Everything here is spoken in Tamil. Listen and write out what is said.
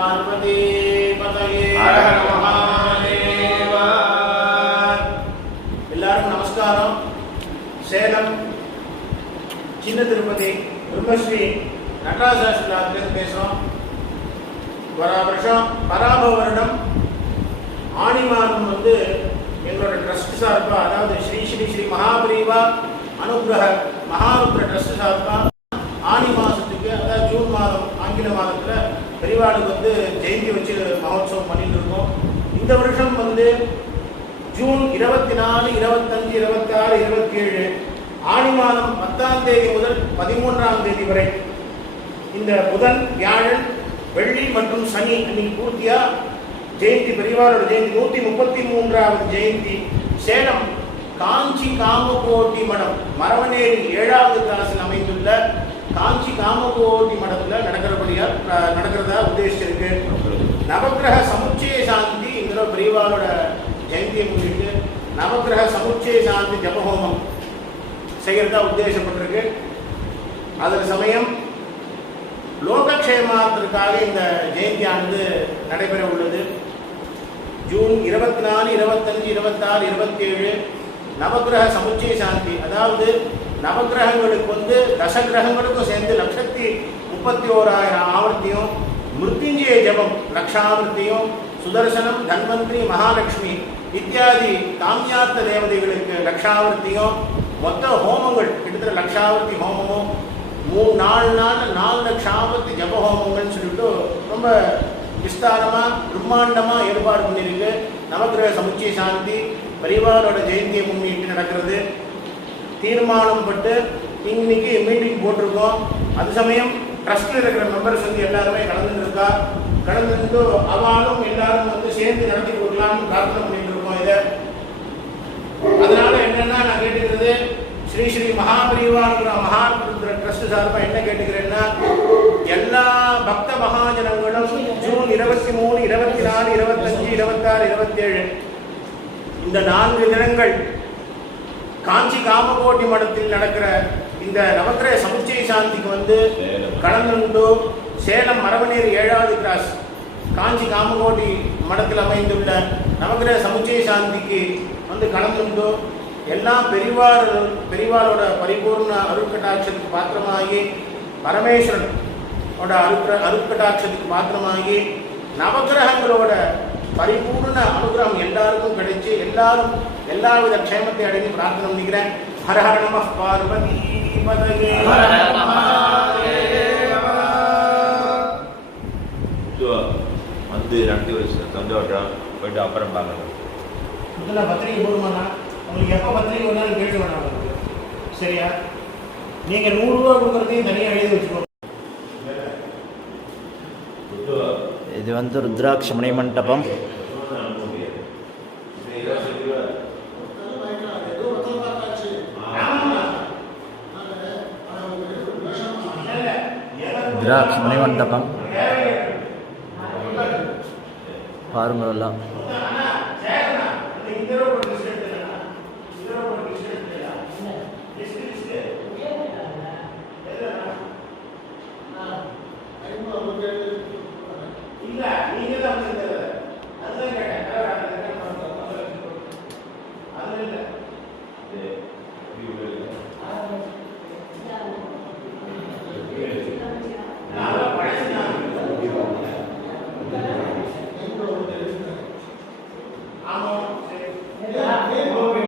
பார்வதி பதயே மகாதேவ. எல்லாரும் நமஸ்காரம். சேலம் சின்ன திருப்பதி பிரம்மஸ்ரீ நடராஜாஸ்திரிலிருந்து பேசுகிறோம். வருஷம் பராபவ வருடம் ஆணி மாதம் எங்களோட ட்ரஸ்ட் சார்பாக, அதாவது ஸ்ரீ ஸ்ரீ ஸ்ரீ மகாபிரிவா அனுகிரக மகாருத்ர ட்ரஸ்ட் சார்பாக ஆணி மாதத்துக்கு, அதாவது ஜூன் மாதம் ஆங்கில மாதத்தில் பெரியவாளுக்கு ஜெயந்தி வச்சு மகோத்சவம் பண்ணிட்டு இருக்கோம். இந்த வருஷம் ஜூன் 24, 25, 26, 27 ஆணி மாதம் 10ஆம் தேதி முதல் 13ஆம் தேதி வரை இந்த புதன், வியாழன், வெள்ளி மற்றும் சனி அன்னைக்கு பூர்த்தியா ஜெயந்தி, பெரியவாளோட ஜெயந்தி 133வது ஜெயந்தி சேலம் காஞ்சி காமகோட்டி மடம் மரவனேரி 7வது கிளாஸில் அமைந்துள்ள காஞ்சி காமகோட்டி மடத்தில் நடக்கிறதா உத்தேசிச்சிருக்கு. நவக்கிரக சமுச்சய சாந்தி, இந்த பெரியவாளோட ஜெயந்தியை முன்னிட்டு நவக்கிரக சமுச்சய சாந்தி ஜபஹோமம் செய்யறதா உத்தேசப்பட்டிருக்கு. அதில் சமயம் லோகக்ஷேமத்திற்காக இந்த ஜெயந்தியானது நடைபெற உள்ளது. ஜூன் 24, 25, 26, 27 நவக்கிரக சமுச்சய சாந்தி, அதாவது நவக்கிரகங்களுக்கு தசகிரகங்களுக்கும் சேர்ந்து 1,31,000 ஆவர்த்தியும், மிருத்யுஞ்சய ஜபம் லட்சாவர்த்தியும், சுதர்சனம், தன்வந்திரி, மகாலட்சுமி இத்தியாதி காமியார்த்த தேவதைகளுக்கு லட்சாவர்த்தியும், மொத்த ஹோமங்கள் கிட்டத்தட்ட லட்சாவர்த்தி ஹோமமும் 4 லட்சாவர்த்தி ஜப ஹோமங்கள்னு சொல்லிட்டு ரொம்ப விஸ்தாரமாக பிரம்மாண்டமாக ஏற்பாடு பண்ணியிருக்கு. நவக்கிரக சமுச்சய சாந்தி பெரியவாளோட ஜெயந்தியை முன்னிட்டு நடக்கிறது. தீர்மானம் பட்டு இன்னைக்கு மீட்டிங் போட்டிருக்கோம். அது சமயம் ட்ரஸ்டில் இருக்கிற மெம்பர்ஸ் எல்லாருமே கலந்துட்டு அவளும் எல்லாரும் சேர்ந்து நடத்தி கொடுக்கலாம்னு பிரார்த்தனை பண்ணிட்டு இருக்கோம். இதை அதனால என்னன்னா நான் கேட்டுக்கிறது, ஸ்ரீ ஸ்ரீ மகாபிரிவாங்கிற மகாருத்ர ட்ரஸ்ட் சார்பாக என்ன கேட்டுக்கிறேன்னா, எல்லா பக்த மகாஜனங்களும் ஜூன் 23, 24, 25, 26, 27 இந்த 4 தினங்கள் காஞ்சி காமகோட்டி மடத்தில் நடக்கிற இந்த நவக்கிரக சமுச்சய சாந்திக்கு கலந்துண்டு சேலம் மரவனேரி 7வது கிளாஸ் காஞ்சி காமகோட்டி மடத்தில் அமைந்துள்ள நவக்கிரக சமுச்சய சாந்திக்கு கலந்துண்டு எல்லா பெரிவாளோட பரிபூர்ண அருட்கட்டாட்சத்துக்கு பாத்திரமாகி, பரமேஸ்வரனோட அருட்கட்டாட்சத்துக்கு பாத்திரமாகி, நவகிரகங்களோட பரிபூர்ண அனுகிரகம் எல்லாருக்கும் கிடைச்சி எல்லாரும் எல்லாவித க்ஷேமத்தை அடைந்து பிரார்த்தனை பண்ணிக்கிறேன். ஹர ஹர நம பார்வதி பதயே நடத்தி வச்சு சந்தோஷம் போயிட்டு அப்புறம் பார்க்கலாம். முதல்ல பத்திரிக்கை போடுமாண்ணா, உங்களுக்கு எப்போ பத்திரிக்கை வேணாலும் கேட்டு வேணாம் உங்களுக்கு, சரியா? நீங்கள் 100 ரூபா கொடுக்குறதையும் தனியாக எழுதி வச்சுக்கோங்க. இது ருத்ராட்ச மணி மண்டபம். ருத்ராட்ச மணி மண்டபம் பாருங்களா. ஆமாம்